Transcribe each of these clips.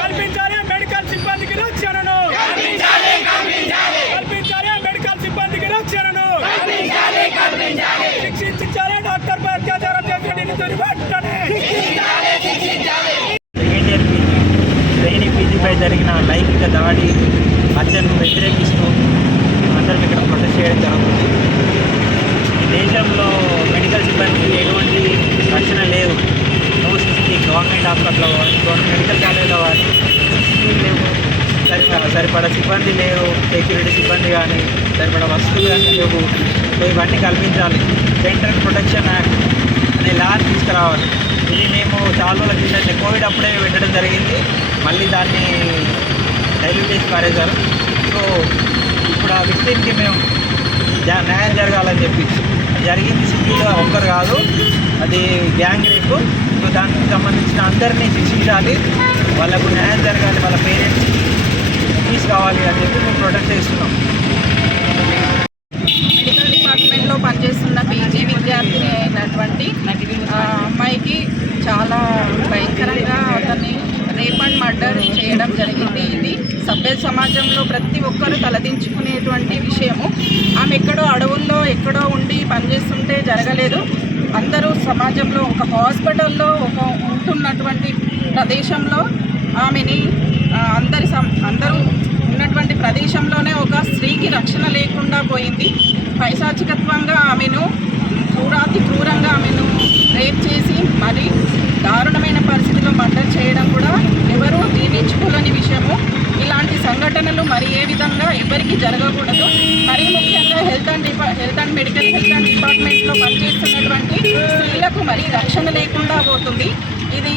కల్పించాలి మెడికల్ సిబ్బందికి రక్షణను, కల్పించాలి మెడికల్ సిబ్బందికి రక్షణను, శిక్షించాలి డాక్టర్ పై అత్యాచారం చేసిన నిందితుడిని వెంటనే. ట్రైనింగ్ పీజీపై జరిగిన లైంగిక దాడి హత్యను వ్యతిరేకిస్తూ అందరం ఇక్కడ ప్రొటెస్ట్ చేయడం జరుగుతుంది. ఈ దేశంలో మెడికల్ సిబ్బందికి ఎటువంటి రక్షణ లేదు. నో సిసిటీ గవర్నమెంట్ హాస్పిటల్లో కానీ గవర్నమెంట్ మెడికల్ కాలేజ్లో కానీ లేవు, సరిపడా సిబ్బంది లేరు, సెక్యూరిటీ సిబ్బంది కానీ సరిపడా వస్తువులు కానీ లేవు. సో ఇవన్నీ కల్పించాలి. జెండర్ ప్రొటెక్షన్ యాక్ట్ అనే లాని తీసుకురావాలి. ఇది మేము చాలా రోజుల కింద కోవిడ్ అప్పుడే పెట్టడం జరిగింది, మళ్ళీ దాన్ని డైల్యూట్ చేసి పారేశారు. సో ఇప్పుడు ఆ వ్యక్తికి మేము న్యాయం జరగాలని చెప్పి జరిగింది. సిటీలో ఒక్కరు కాదు, అది గ్యాంగ్ రేపు. సో దానికి సంబంధించిన అందరినీ శిక్షించాలి, వాళ్ళకు న్యాయం జరగాలి, వాళ్ళ పేరెంట్స్ తీసుకోవాలి అని చెప్పి మేము ప్రొటెస్ట్ చేస్తున్నాం. మెడికల్ డిపార్ట్మెంట్లో పనిచేస్తున్న పీజీ విద్యార్థిని అయినటువంటి అమ్మాయికి చాలా భయంకరంగా అతన్ని రేప్ అండ్ మర్డర్ చేయడం జరిగింది. ఇది సభ్య సమాజంలో ప్రతి ఒక్కరూ తలదించుకునేటువంటి విషయము. ఆమె ఎక్కడో అడవుల్లో ఎక్కడో ఉండి పనిచేస్తుంటే జరగలేదు. అందరూ సమాజంలో ఒక హాస్పిటల్లో ఉంటున్నటువంటి ప్రదేశంలో ఆమెని అందరూ ఉన్నటువంటి ప్రదేశంలోనే ఒక స్త్రీకి రక్షణ లేకుండా పోయింది. పైశాచికత్వంగా ఆమెను క్రూరంగా ఆమెను రేప్ చేసి మరి దారుణమైన పరిస్థితిలో మర్డర్ చేయడం కూడా ఎవరూ జీర్ణించుకోలేని విషయము. ఇలాంటి సంఘటనలు మరి ఏ విధంగా ఎవరికి జరగకూడదు. మరీ ముఖ్యంగా హెల్త్ అండ్ మెడికల్ డిపార్ట్మెంట్లో పనిచేస్తున్నటువంటి స్త్రీలకు మరీ రక్షణ లేకుండా పోతుంది. ఇది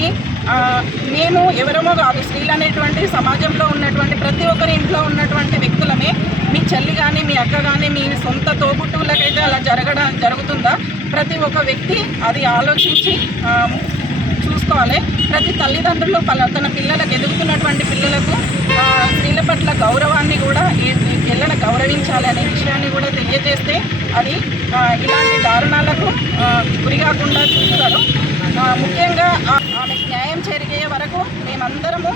మేము ఎవరమో కాదు, స్త్రీలు అనేటువంటి సమాజంలో ఉన్నటువంటి ప్రతి ఒక్కరి ఇంట్లో ఉన్నటువంటి వ్యక్తులమే. మీ చెల్లి కానీ మీ అక్క కానీ మీ సొంత తోబుట్టువులకైతే అలా జరుగుతుందా? ప్రతి ఒక్క వ్యక్తి అది ఆలోచించి చూసుకోవాలి. ప్రతి తల్లిదండ్రులు తన పిల్లలకు ఎదుగుతున్నటువంటి పిల్లలకు స్త్రీల పట్ల గౌరవాన్ని కూడా పిల్లలను గౌరవించాలి అనే విషయాన్ని కూడా తెలియజేస్తే అది ఇలాంటి దారుణాలకు గురికాకుండా చూస్తారు. ముఖ్యంగా ఆమెకు న్యాయం జరిగే వరకు మేమందరము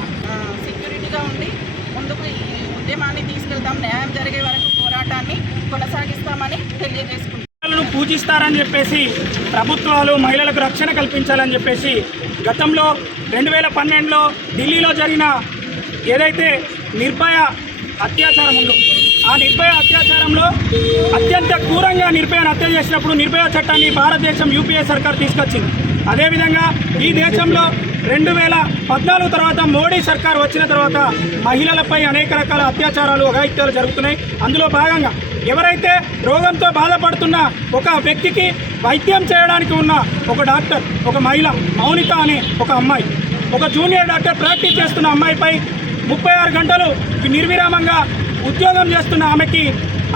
సెక్యూరిటీగా ఉండి ముందుకు ఈ ఉద్యమాన్ని తీసుకెళ్తాం. న్యాయం జరిగే వరకు పోరాటాన్ని కొనసాగిస్తామని తెలియజేసుకుంటాం. పూజిస్తారని చెప్పేసి ప్రభుత్వాలు మహిళలకు రక్షణ కల్పించాలని చెప్పేసి గతంలో 2012లో ఢిల్లీలో జరిగిన ఏదైతే నిర్భయ అత్యాచారం ఉందో ఆ నిర్భయ అత్యాచారంలో అత్యంత క్రూరంగా నిర్భయను హత్య చేసినప్పుడు నిర్భయ చట్టాన్ని భారతదేశం యూపీఏ సర్కార్ తీసుకొచ్చింది. అదేవిధంగా ఈ దేశంలో 2014 తర్వాత మోడీ సర్కార్ వచ్చిన తర్వాత మహిళలపై అనేక రకాల అత్యాచారాలు అఘాయిత్యాలు జరుగుతున్నాయి. అందులో భాగంగా ఎవరైతే రోగంతో బాధపడుతున్న ఒక వ్యక్తికి వైద్యం చేయడానికి ఉన్న ఒక డాక్టర్, ఒక మహిళ మౌనిత అనే ఒక అమ్మాయి, ఒక జూనియర్ డాక్టర్ ప్రాక్టీస్ చేస్తున్న అమ్మాయిపై 36 గంటలు నిర్విరామంగా ఉద్యోగం చేస్తున్న ఆమెకి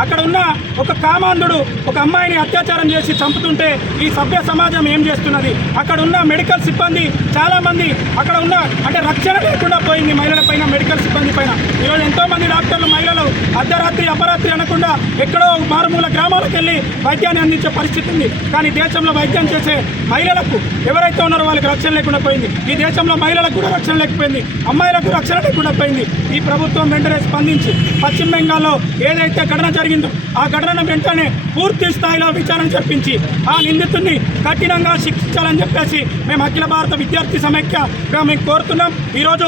అక్కడ ఉన్న ఒక కామాంధుడు ఒక అమ్మాయిని అత్యాచారం చేసి చంపుతుంటే ఈ సభ్య సమాజం ఏం చేస్తున్నది? అక్కడ ఉన్న మెడికల్ సిబ్బంది చాలామంది అక్కడ ఉన్న అంటే రక్షణ లేకుండా పోయింది మహిళల పైన, మెడికల్ సిబ్బంది పైన. ఈరోజు ఎంతోమంది డాక్టర్లు మహిళలు అర్ధరాత్రి అపరాత్రి అనకుండా ఎక్కడో మారుమూల గ్రామాలకు వెళ్ళి వైద్యాన్ని అందించే పరిస్థితి ఉంది. కానీ దేశంలో వైద్యం చేసే మహిళలకు ఎవరైతే ఉన్నారో వాళ్ళకి రక్షణ లేకుండా పోయింది. ఈ దేశంలో మహిళలకు కూడా రక్షణ లేకపోయింది, అమ్మాయిలకు రక్షణ లేకుండా పోయింది. ఈ ప్రభుత్వం వెంటనే స్పందించి పశ్చిమ బెంగాల్లో ఏదైతే ఘటన జరిగిందో ఆ ఘటనను వెంటనే పూర్తి స్థాయిలో విచారణ జరిపించి ఆ నిందితుడిని కఠినంగా శిక్షించాలని చెప్పేసి మేము అఖిల భారత విద్యార్థి సమైక్యగా మేము కోరుతున్నాం. ఈరోజు